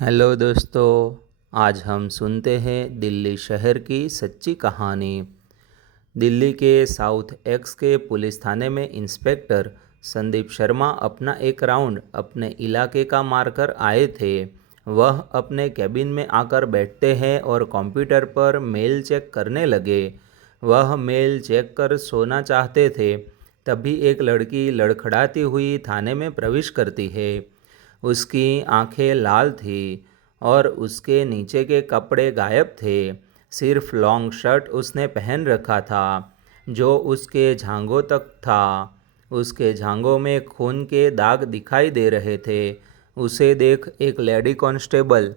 Hello दोस्तों। आज हम सुनते हैं दिल्ली शहर की सच्ची कहानी। दिल्ली के साउथ एक्स के पुलिस थाने में इंस्पेक्टर संदीप शर्मा अपना एक राउंड अपने इलाके का मारकर आए थे। वह अपने कैबिन में आकर बैठते हैं और कंप्यूटर पर मेल चेक करने लगे। वह मेल चेक कर सोना चाहते थे, तभी एक लड़की लड़खड़ाती हुई थाने में प्रवेश करती है। उसकी आंखें लाल थी और उसके नीचे के कपड़े गायब थे। सिर्फ लॉन्ग शर्ट उसने पहन रखा था, जो उसके जांघों तक था। उसके जांघों में खून के दाग दिखाई दे रहे थे। उसे देख एक लेडी कांस्टेबल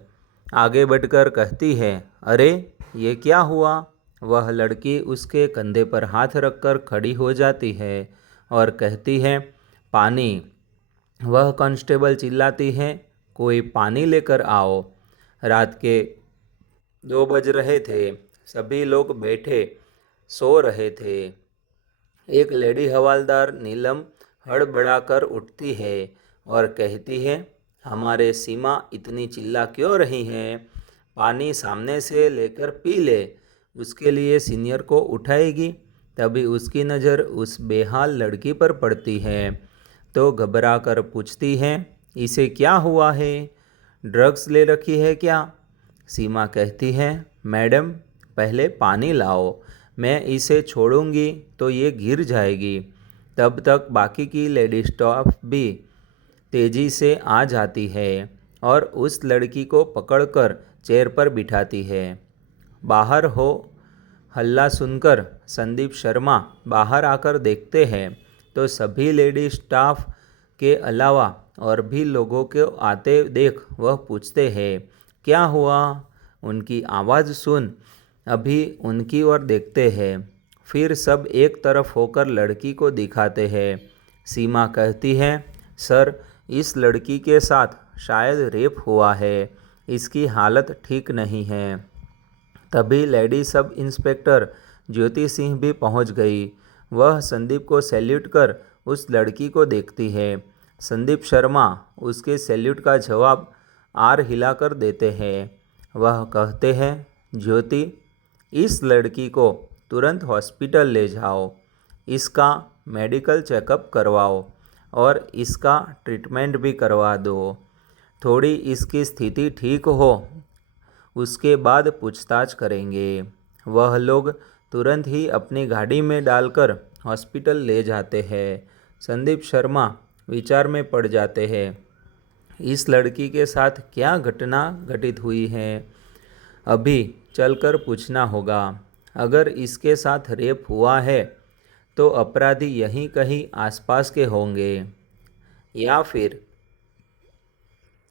आगे बढ़कर कहती है, अरे ये क्या हुआ? वह लड़की उसके कंधे पर हाथ रखकर खड़ी हो जाती है और कहती है, पानी। वह कांस्टेबल चिल्लाती है, कोई पानी लेकर आओ। रात के 2 बज रहे थे। सभी लोग बैठे सो रहे थे। एक लेडी हवालदार नीलम हड़बड़ाकर उठती है और कहती है, हमारे सीमा इतनी चिल्ला क्यों रही है? पानी सामने से लेकर पी ले। उसके लिए सीनियर को उठाएगी। तभी उसकी नज़र उस बेहाल लड़की पर पड़ती है तो घबरा कर पूछती है, इसे क्या हुआ है? ड्रग्स ले रखी है क्या? सीमा कहती है, मैडम पहले पानी लाओ, मैं इसे छोड़ूंगी तो ये गिर जाएगी। तब तक बाकी की लेडी स्टाफ भी तेजी से आ जाती है और उस लड़की को पकड़कर चेयर पर बिठाती है। बाहर हो हल्ला सुनकर संदीप शर्मा बाहर आकर देखते हैं तो सभी लेडी स्टाफ के अलावा और भी लोगों को आते देख वह पूछते हैं, क्या हुआ? उनकी आवाज़ सुन अभी उनकी ओर देखते हैं। फिर सब एक तरफ होकर लड़की को दिखाते हैं। सीमा कहती है, सर इस लड़की के साथ शायद रेप हुआ है, इसकी हालत ठीक नहीं है। तभी lady sub inspector Jyoti Singh भी पहुंच गई। वह संदीप को सैल्यूट कर उस लड़की को देखती है। संदीप शर्मा उसके सैल्यूट का जवाब आर हिलाकर देते हैं। वह कहते हैं, ज्योति इस लड़की को तुरंत हॉस्पिटल ले जाओ, इसका मेडिकल चेकअप करवाओ और इसका ट्रीटमेंट भी करवा दो। थोड़ी इसकी स्थिति ठीक हो उसके बाद पूछताछ करेंगे। वह लोग तुरंत ही अपनी गाड़ी में डालकर हॉस्पिटल ले जाते हैं। संदीप शर्मा विचार में पड़ जाते हैं, इस लड़की के साथ क्या घटना घटित हुई है? अभी चलकर पूछना होगा। अगर इसके साथ रेप हुआ है तो अपराधी यहीं कहीं आसपास के होंगे या फिर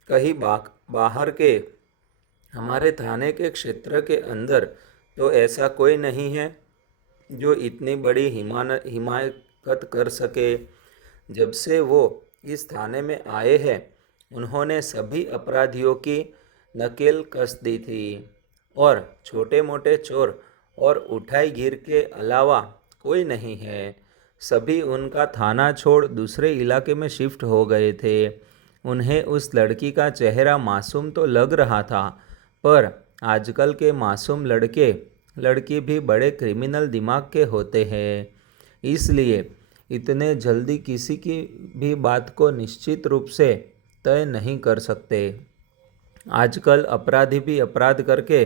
कहीं बाहर के। हमारे थाने के क्षेत्र के अंदर तो ऐसा कोई नहीं है जो इतनी बड़ी हिमायत कर सके। जब से वो इस थाने में आए हैं उन्होंने सभी अपराधियों की नकेल कस दी थी और छोटे मोटे चोर और उठाई गिर के अलावा कोई नहीं है। सभी उनका थाना छोड़ दूसरे इलाके में शिफ्ट हो गए थे। उन्हें उस लड़की का चेहरा मासूम तो लग रहा था, पर आजकल के मासूम लड़के लड़की भी बड़े क्रिमिनल दिमाग के होते हैं, इसलिए इतने जल्दी किसी की भी बात को निश्चित रूप से तय नहीं कर सकते। आजकल अपराधी भी अपराध करके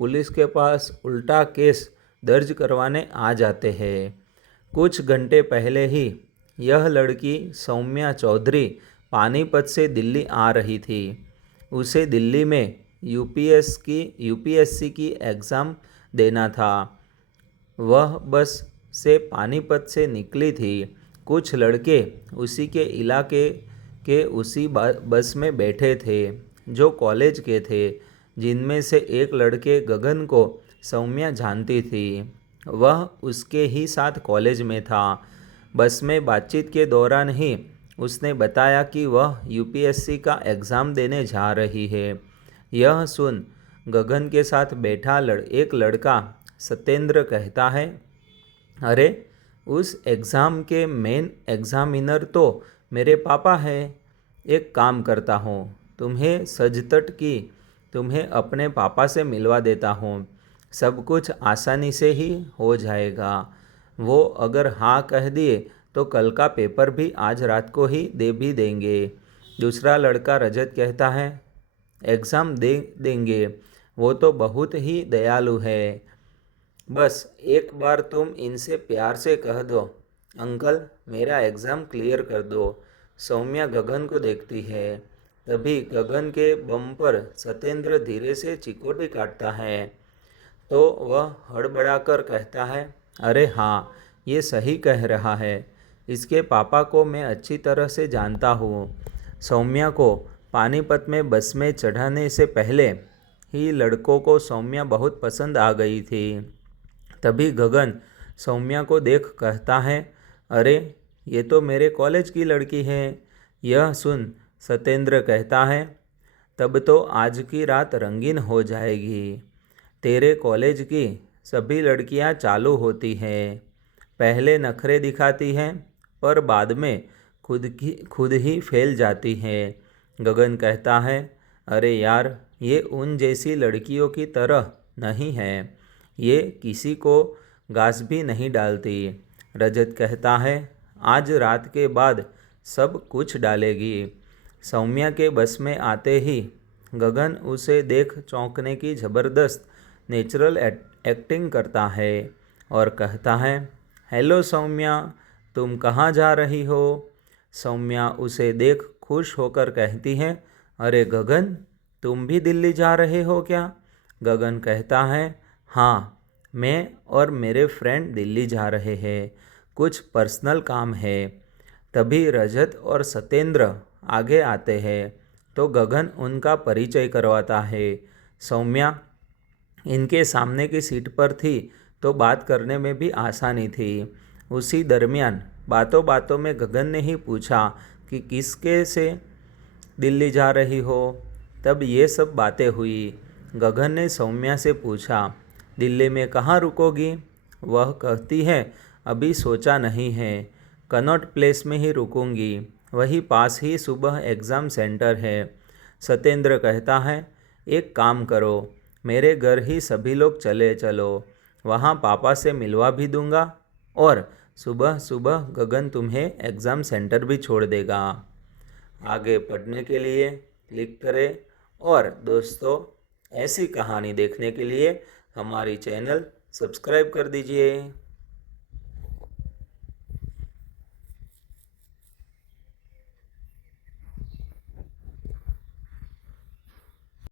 पुलिस के पास उल्टा केस दर्ज करवाने आ जाते हैं। कुछ घंटे पहले ही यह लड़की सौम्या चौधरी पानीपत से दिल्ली आ रही थी। उसे दिल्ली में यूपीएससी की एग्ज़ाम देना था। वह बस से पानीपत से निकली थी। कुछ लड़के उसी के इलाके के उसी बस में बैठे थे जो कॉलेज के थे, जिनमें से एक लड़के गगन को सौम्या जानती थी। वह उसके ही साथ कॉलेज में था। बस में बातचीत के दौरान ही उसने बताया कि वह यूपीएससी का एग्ज़ाम देने जा रही है। यह सुन गगन के साथ बैठा एक लड़का सत्येंद्र कहता है, अरे उस एग्ज़ाम के मेन एग्ज़ामिनर तो मेरे पापा हैं। एक काम करता हूँ, तुम्हें सजतट की तुम्हें अपने पापा से मिलवा देता हूँ। सब कुछ आसानी से ही हो जाएगा। वो अगर हाँ कह दिए तो कल का पेपर भी आज रात को ही दे भी देंगे। दूसरा लड़का रजत कहता है, एग्ज़ाम दे देंगे, वो तो बहुत ही दयालु है। बस एक बार तुम इनसे प्यार से कह दो, अंकल मेरा एग्ज़ाम क्लियर कर दो। सौम्या गगन को देखती है। तभी गगन के बम पर सत्येंद्र धीरे से चिकोटी काटता है तो वह हड़बड़ाकर कहता है, अरे हाँ, ये सही कह रहा है। इसके पापा को मैं अच्छी तरह से जानता हूँ। सौम्या को पानीपत में बस में चढ़ाने से पहले ही लड़कों को सौम्या बहुत पसंद आ गई थी। तभी गगन सौम्या को देख कहता है, अरे ये तो मेरे कॉलेज की लड़की है। यह सुन सत्येंद्र कहता है, तब तो आज की रात रंगीन हो जाएगी। तेरे कॉलेज की सभी लड़कियां चालू होती हैं, पहले नखरे दिखाती हैं पर बाद में खुद ही फैल जाती हैं। गगन कहता है, अरे यार ये उन जैसी लड़कियों की तरह नहीं है, ये किसी को घास भी नहीं डालती। रजत कहता है, आज रात के बाद सब कुछ डालेगी। सौम्या के बस में आते ही गगन उसे देख चौंकने की ज़बरदस्त नेचुरल एक्टिंग करता है और कहता है, हेलो सौम्या, तुम कहाँ जा रही हो? सौम्या उसे देख खुश होकर कहती है, अरे गगन, तुम भी दिल्ली जा रहे हो क्या? गगन कहता है, हाँ, मैं और मेरे फ्रेंड दिल्ली जा रहे हैं, कुछ पर्सनल काम है। तभी रजत और सत्येंद्र आगे आते हैं तो गगन उनका परिचय करवाता है। सौम्या इनके सामने की सीट पर थी तो बात करने में भी आसानी थी। उसी दरमियान बातों बातों में गगन ने ही पूछा कि किसके से दिल्ली जा रही हो। तब ये सब बातें हुई। गगन ने सौम्या से पूछा, दिल्ली में कहाँ रुकोगी? वह कहती है, अभी सोचा नहीं है, कनॉट प्लेस में ही रुकूंगी, वही पास ही सुबह एग्ज़ाम सेंटर है। सत्येंद्र कहता है, एक काम करो, मेरे घर ही सभी लोग चले चलो, वहाँ पापा से मिलवा भी दूंगा और सुबह सुबह गगन तुम्हें एग्ज़ाम सेंटर भी छोड़ देगा। आगे पढ़ने के लिए क्लिक करें और दोस्तों ऐसी कहानी देखने के लिए हमारी चैनल सब्सक्राइब कर दीजिए।